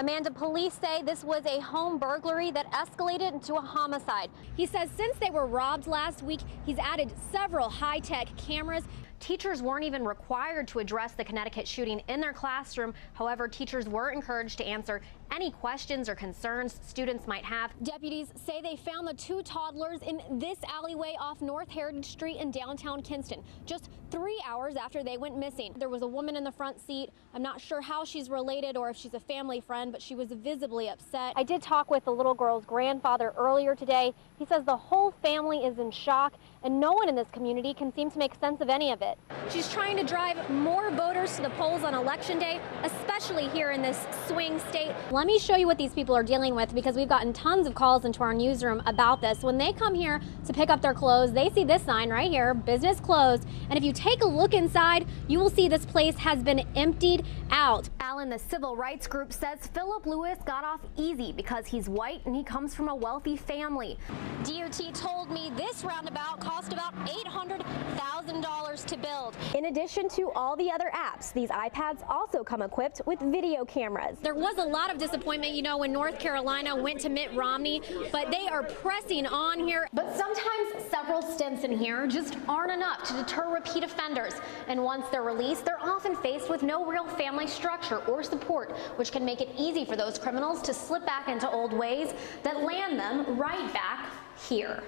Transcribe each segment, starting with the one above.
Amanda, police say this was a home burglary that escalated into a homicide. He says since they were robbed last week, he's added several high-tech cameras. Teachers weren't even required to address the Connecticut shooting in their classroom. However, teachers were encouraged to answer any questions or concerns students might have. Deputies say they found the two toddlers in this alleyway off North Heritage Street in downtown Kinston, just 3 hours after they went missing. There was a woman in the front seat. I'm not sure how she's related or if she's a family friend, but she was visibly upset. I did talk with the little girl's grandfather earlier today. He says the whole family is in shock and no one in this community can seem to make sense of any of it. She's trying to drive more voters to the polls on Election Day, especially here in this swing state. Let me show you what these people are dealing with, because we've gotten tons of calls into our newsroom about this. When they come here to pick up their clothes, they see this sign right here, business closed. And if you take a look inside, you will see this place has been emptied out. Alan, the civil rights group, says Philip Lewis got off easy because he's white and he comes from a wealthy family. DOT told me this roundabout cost about $800,000 to build. In addition to all the other apps, these iPads also come equipped with video cameras. There was a lot of disappointment, you know, when North Carolina went to Mitt Romney, but they are pressing on here. But sometimes several stints in here just aren't enough to deter repeat offenders. And once they're released, they're often faced with no real family structure or support, which can make it easy for those criminals to slip back into old ways that land them right back here.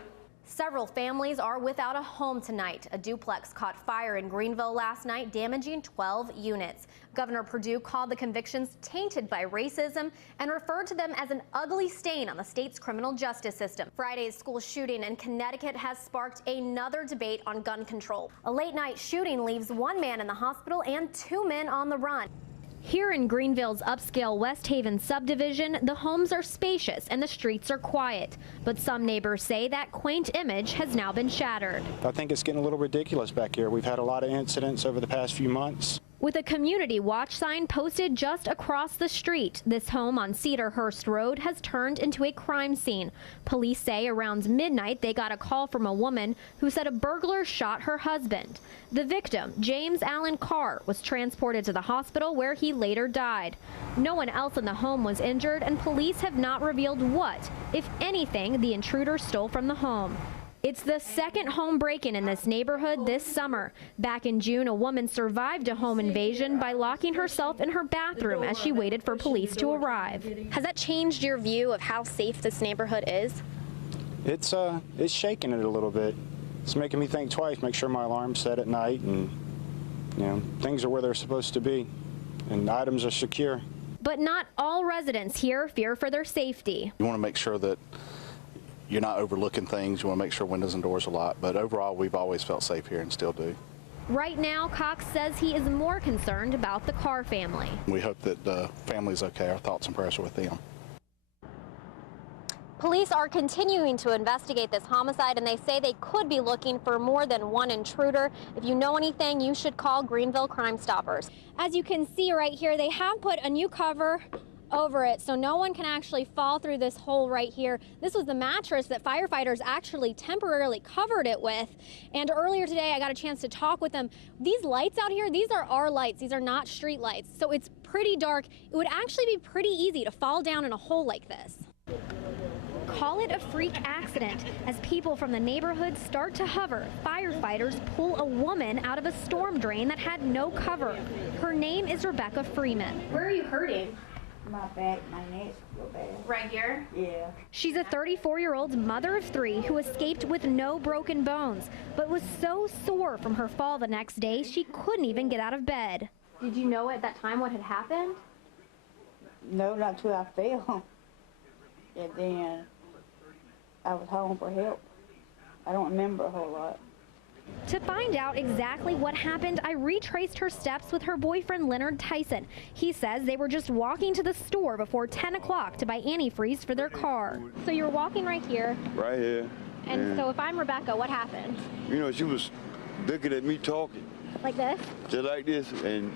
Several families are without a home tonight. A duplex caught fire in Greenville last night, damaging 12 units. Governor Perdue called the convictions tainted by racism and referred to them as an ugly stain on the state's criminal justice system. Friday's school shooting in Connecticut has sparked another debate on gun control. A late-night shooting leaves one man in the hospital and 2 men on the run. Here in Greenville's upscale West Haven subdivision, the homes are spacious and the streets are quiet. But some neighbors say that quaint image has now been shattered. I think it's getting a little ridiculous back here. We've had a lot of incidents over the past few months. With a community watch sign posted just across the street, this home on Cedarhurst Road has turned into a crime scene. Police say around midnight they got a call from a woman who said a burglar shot her husband. The victim, James Allen Carr, was transported to the hospital where he later died. No one else in the home was injured, and police have not revealed what, if anything, the intruder stole from the home. It's the second home break-in in this neighborhood this summer. Back in June, a woman survived a home invasion by locking herself in her bathroom as she waited for police to arrive. Has that changed your view of how safe this neighborhood is? It's shaking it a little bit. It's making me think twice, make sure my alarm's set at night, and you know, things are where they're supposed to be and items are secure. But not all residents here fear for their safety. You want to make sure that you're not overlooking things. You want to make sure windows and doors are locked. But overall, we've always felt safe here and still do. Right now, Cox says he is more concerned about the Carr family. We hope that the family's okay. Our thoughts and prayers are with them. Police are continuing to investigate this homicide, and they say they could be looking for more than one intruder. If you know anything, you should call Greenville Crime Stoppers. As you can see right here, they have put a new cover over it so no one can actually fall through this hole right here. This was the mattress that firefighters actually temporarily covered it with. And earlier today I got a chance to talk with them. These lights out here, these are our lights. These are not street lights. So it's pretty dark. It would actually be pretty easy to fall down in a hole like this. Call it a freak accident. As people from the neighborhood start to hover, firefighters pull a woman out of a storm drain that had no cover. Her name is Rebecca Freeman. Where are you hurting? My back, my neck's real bad. Right here? Yeah. She's a 34-year-old mother of 3 who escaped with no broken bones, but was so sore from her fall the next day she couldn't even get out of bed. Did you know at that time what had happened? No, not till I fell. And then I was home for help. I don't remember a whole lot. To find out exactly what happened, I retraced her steps with her boyfriend, Leonard Tyson. He says they were just walking to the store before 10 o'clock to buy antifreeze for their car. So you were walking right here. Right here. And so if I'm Rebecca, what happened? You know, she was looking at me talking. Like this? Just like this, and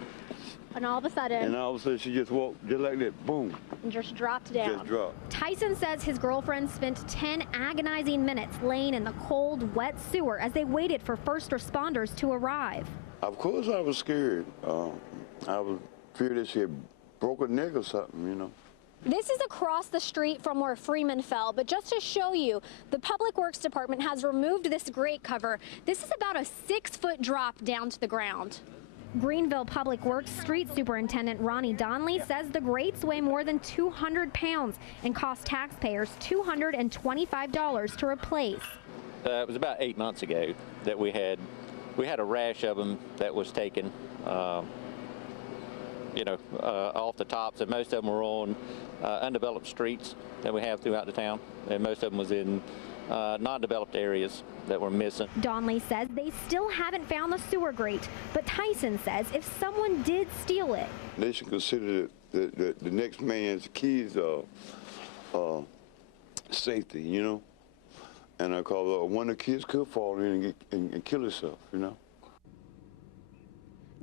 all of a sudden she just walked just like that, boom. And just dropped down. Just dropped. Tyson says his girlfriend spent 10 agonizing minutes laying in the cold, wet sewer as they waited for first responders to arrive. Of course I was scared. I was feared that she had broke her neck or something, you know. This is across the street from where Freeman fell, but just to show you, the Public Works Department has removed this grate cover. This is about a 6-foot drop down to the ground. Greenville Public Works Street Superintendent Ronnie Donley says the grates weigh more than 200 pounds and cost taxpayers $225 to replace. It was about 8 months ago that we had a rash of them that was taken, off the tops, and most of them were on undeveloped streets that we have throughout the town, and most of them was in non-developed areas that were missing. Donley says they still haven't found the sewer grate, but Tyson says if someone did steal it, they should consider the next man's kids' safety, you know. And I call one of the kids could fall in and kill himself, you know.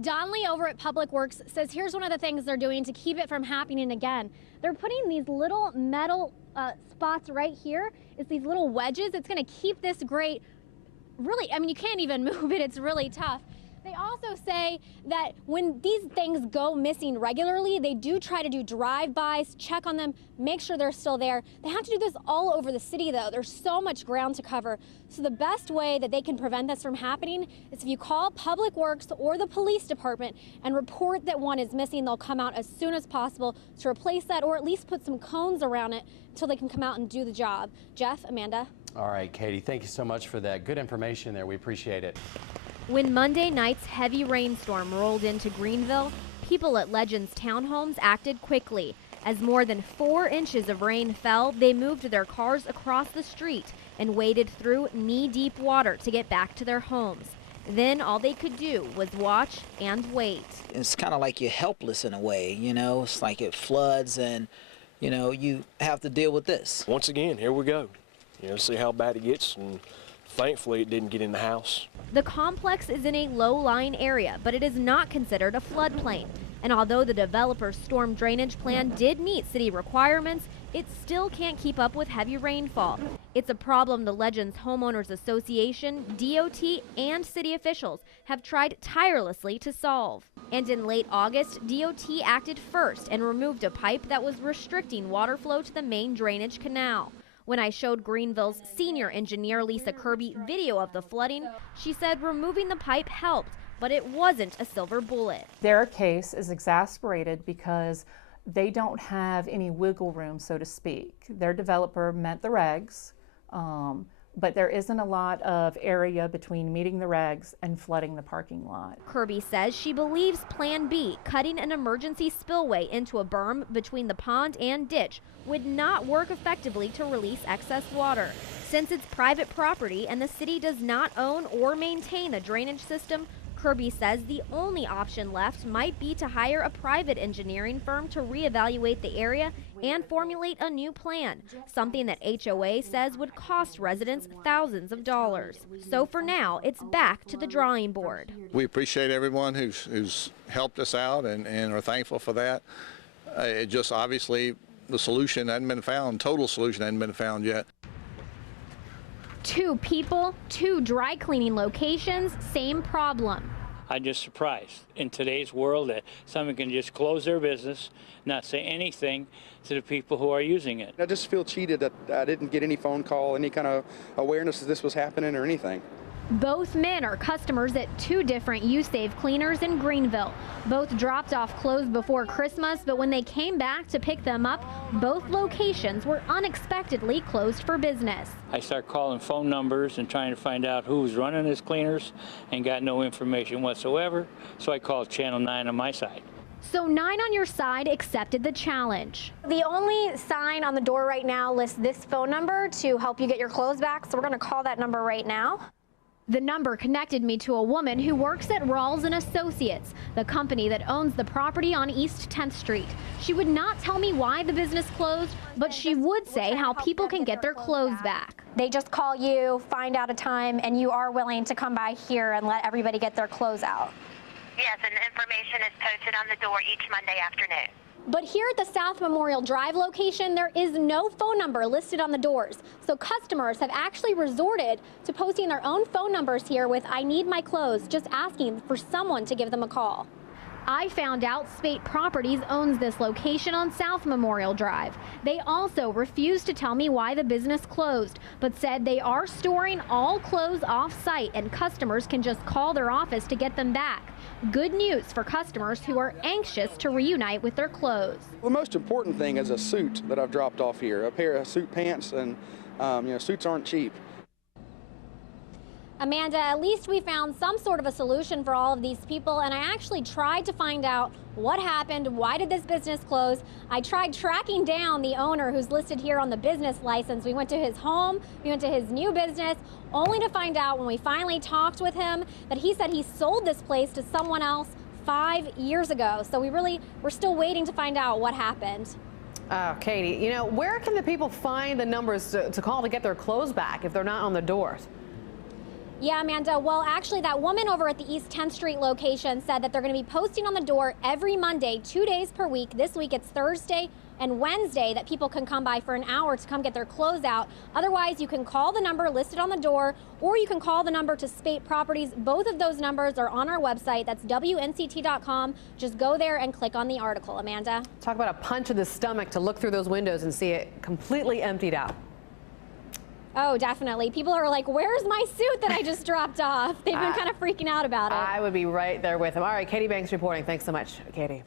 Donley over at Public Works says here's one of the things they're doing to keep it from happening again. They're putting these little metal spots right here. It's these little wedges. It's going to keep this grate really, I mean, you can't even move it. It's really tough. They also say that when these things go missing regularly, they do try to do drive-bys, check on them, make sure they're still there. They have to do this all over the city, though. There's so much ground to cover. So the best way that they can prevent this from happening is if you call Public Works or the police department and report that one is missing, they'll come out as soon as possible to replace that, or at least put some cones around it until they can come out and do the job. Jeff, Amanda. All right, Katie, thank you so much for that. Good information there. We appreciate it. When Monday night's heavy rainstorm rolled into Greenville, people at Legends Townhomes acted quickly. As more than 4 inches of rain fell, they moved their cars across the street and waded through knee-deep water to get back to their homes. Then all they could do was watch and wait. It's kind of like you're helpless in a way, you know. It's like it floods and, you know, you have to deal with this. Once again, here we go. You know, see how bad it gets, and thankfully it didn't get in the house. The complex is in a low-lying area, but it is not considered a floodplain. And although the developer's storm drainage plan did meet city requirements, it still can't keep up with heavy rainfall. It's a problem the Legends Homeowners Association, DOT, and city officials have tried tirelessly to solve. And in late August, DOT acted first and removed a pipe that was restricting water flow to the main drainage canal. When I showed Greenville's senior engineer Lisa Kirby video of the flooding, she said removing the pipe helped, but it wasn't a silver bullet. Their case is exasperated because they don't have any wiggle room, so to speak. Their developer met the regs, but there isn't a lot of area between meeting the regs and flooding the parking lot. Kirby says she believes Plan B, cutting an emergency spillway into a berm between the pond and ditch, would not work effectively to release excess water. Since it's private property and the city does not own or maintain a drainage system, Kirby says the only option left might be to hire a private engineering firm to reevaluate the area and formulate a new plan, something that HOA says would cost residents thousands of dollars. So for now, it's back to the drawing board. We appreciate everyone who's helped us out and are thankful for that. It just obviously the solution hadn't been found, total solution hadn't been found yet. 2 people, 2 dry cleaning locations, same problem. I'm just surprised in today's world that someone can just close their business, not say anything to the people who are using it. I just feel cheated that I didn't get any phone call, any kind of awareness that this was happening or anything. Both men are customers at 2 different USave cleaners in Greenville. Both dropped off clothes before Christmas, but when they came back to pick them up, both locations were unexpectedly closed for business. I start calling phone numbers and trying to find out who's running his cleaners and got no information whatsoever, so I called Channel 9 on my side. So 9 on your side accepted the challenge. The only sign on the door right now lists this phone number to help you get your clothes back, so we're going to call that number right now. The number connected me to a woman who works at Rawls & Associates, the company that owns the property on East 10th Street. She would not tell me why the business closed, but she would say how people can get their clothes back. They just call you, find out a time, and you are willing to come by here and let everybody get their clothes out. Yes, and information is posted on the door each Monday afternoon. But here at the South Memorial Drive location, there is no phone number listed on the doors. So customers have actually resorted to posting their own phone numbers here with "I need my clothes," just asking for someone to give them a call. I found out Spate Properties owns this location on South Memorial Drive. They also refused to tell me why the business closed, but said they are storing all clothes off-site and customers can just call their office to get them back. Good news for customers who are anxious to reunite with their clothes. The most important thing is a suit that I've dropped off here, a pair of suit pants, and suits aren't cheap. Amanda, at least we found some sort of a solution for all of these people, and I actually tried to find out what happened, why did this business close. I tried tracking down the owner who's listed here on the business license. We went to his home, we went to his new business, only to find out when we finally talked with him that he said he sold this place to someone else 5 years ago. So we're still waiting to find out what happened. Oh, Katie, where can the people find the numbers to call to get their clothes back if they're not on the doors? Yeah, Amanda. Well, actually, that woman over at the East 10th Street location said that they're going to be posting on the door every Monday, 2 days per week. This week it's Thursday and Wednesday that people can come by for an hour to come get their clothes out. Otherwise, you can call the number listed on the door, or you can call the number to Spate Properties. Both of those numbers are on our website. That's WNCT.com. Just go there and click on the article, Amanda. Talk about a punch in the stomach to look through those windows and see it completely emptied out. Oh, definitely. People are like, where's my suit that I just dropped off? They've been kind of freaking out about it. I would be right there with them. All right, Katie Banks reporting. Thanks so much, Katie.